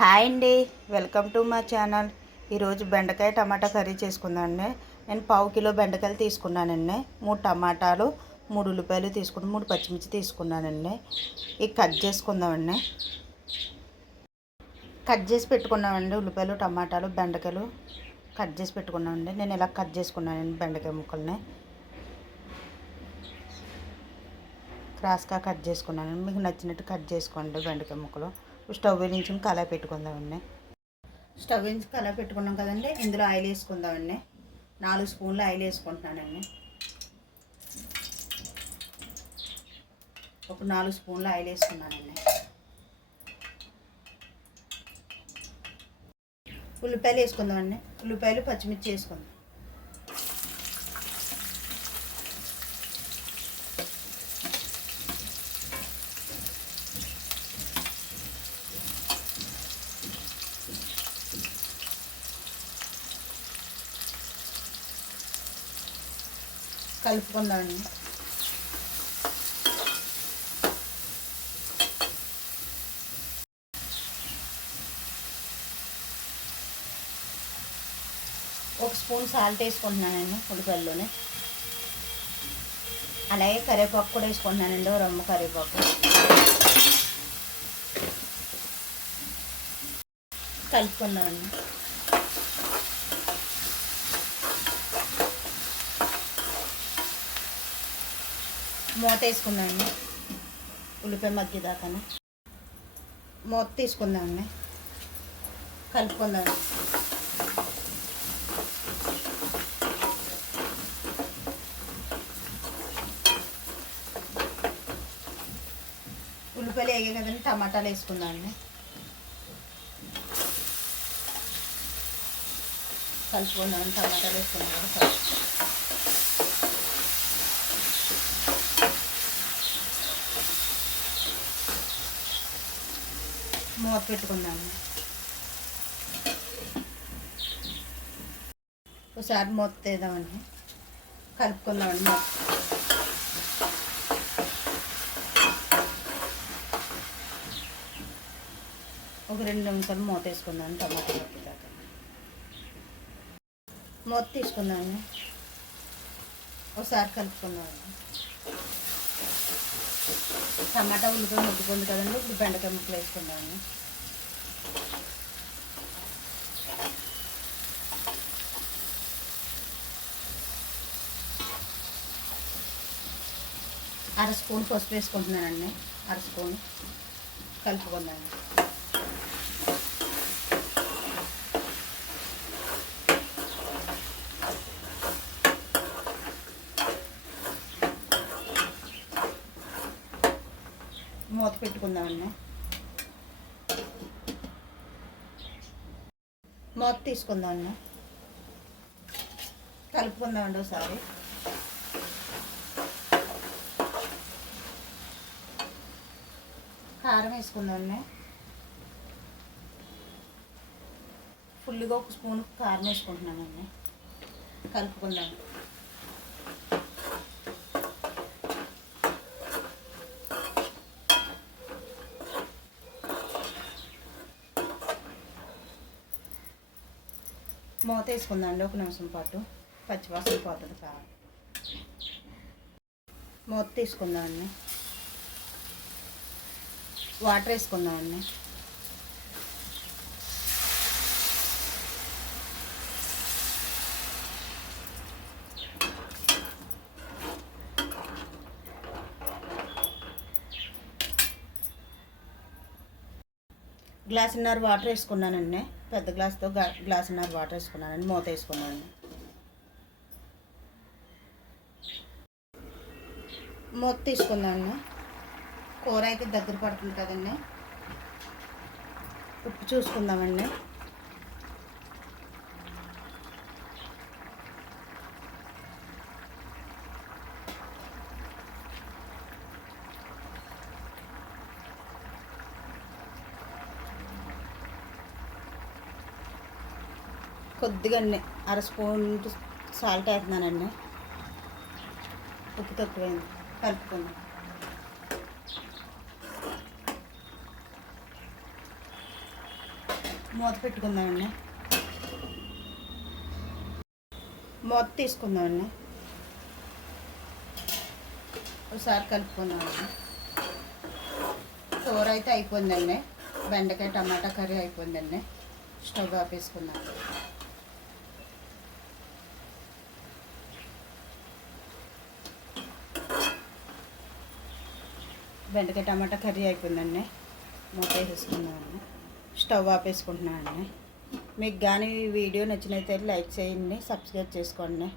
Hi అండి, welcome to మా channel. ఈరోజు బెండకాయ టమాటా కర్రీ చేసుకుందామండి. నేను పావు కిలో బెండకాయలు తీసుకున్నానండి, 3 టమాటాలు, 3 ఉల్లిపాయలు తీసుకుని 3 పచ్చిమిర్చి తీసుకున్నానండి. ఇవి కట్ చేసుకుందామండి. కట్ చేసి పెట్టుకున్నామండి. ఉల్లిపాయలు, టమాటాలు, బెండకాయలు కట్ చేసి పెట్టుకున్నామండి. నేను ఇలా కట్ చేసుకున్నానండి. బెండకాయ ముక్కల్ని క్రాస్గా కట్ చేసుకున్నాను. మీకు నచ్చినట్టు కట్ చేసుకోండి బెండకాయ ముక్కలు. స్టవ్ వెలిగించి కళాయి పెట్టుకుందామండి. స్టవ్ వెలిగించి కళాయి పెట్టుకున్నాం కదండి. ఇందులో ఆయిల్ వేసుకుందామండి. 4 స్పూన్లు ఆయిల్ వేసుకుంటున్నానండి. ఒక 4 స్పూన్లు ఆయిల్ వేసుకున్నానండి. ఉల్లిపాయలు వేసుకుందామండి. ఉల్లిపాయలు, పచ్చిమిర్చి వేసుకుందాం. కలుపుకుందామండి. ఒక స్పూన్ సాల్ట్ వేసుకుంటున్నానండి ఉల్లిపాయల్లోనే. అలాగే కరివేపాకు కూడా వేసుకుంటున్నానండి, ఒక రమ్మ కరివేపాకు. కలుపుకుందామండి. మూత వేసుకుందామండి. ఉల్లిపాయ మగ్గేదాకా మూత తీసుకుందామండి. కలుపుకుందామండి. ఉల్లిపాయలు వేగే కదండి, టమాటాలు వేసుకుందామండి. కలుపుకుందామండి. టమాటాలు వేసుకున్నాం కదా, మూత పెట్టుకుందాము. ఒకసారి మూత తీద్దామండి. కలుపుకుందామండి. మూత ఒక 2 నిమిషాలు మూత వేసుకుందాం. టమాటా మగ్గిదాకా మూత తీసుకుందామండి. ఒకసారి కలుపుకుందామండి. టమాటా ఉల్లిపాయ మగ్గుతుంది కదండి. ఇప్పుడు బెండకాయ ముక్కలు వేసుకుందామండి. అర స్పూన్ పసుపు వేసుకుంటున్నానండి. అర స్పూన్ కలుపుకుందామండి. మూత పెట్టుకుందామండి. మూత తీసుకుందామండి. కలుపుకుందామండి. ఒకసారి కారం వేసుకుందామండి. ఫుల్గా ఒక స్పూన్ కారం వేసుకుంటున్నానండి. కలుపుకుందాం. మూత వేసుకుందామండి. 1 నిమిషం పాటు పచ్చివాసన పోతుంది కారం. మూత తీసుకుందామండి. వాటర్ వేసుకుందామండి. గ్లాసున్నర వాటర్ వేసుకున్నానండి. పెద్ద గ్లాస్తో గ్లాసున్నర వాటర్ వేసుకున్నానండి. మూత వేసుకున్నాను. మూత తీసుకున్నాను. కూర అయితే దగ్గర పడుతుంది కదండి. ఉప్పు చూసుకుందామండి. కొద్దిగా అర స్పూన్ సాల్ట్ వేస్తున్నానండి. ఉప్పు తక్కువైంది. కలుపుకుందాం. మూత పెట్టుకుందామండి. మూత తీసుకుందామండి. ఒకసారి కలుపుకుందామండి. కూర అయితే అయిపోయిందండి. బెండకాయ టమాటా కర్రీ అయిపోయిందండి. స్టవ్ ఆపేసుకుందాం. బెండకాయ టమాటా కర్రీ అయిపోయిందండి. మూత వేసేసుకుందామండి. స్టవ్ ఆపేసుకుంటున్నానండి. మీకు కానీ ఈ వీడియో నచ్చినైతే లైక్ చేయండి, సబ్స్క్రైబ్ చేసుకోండి.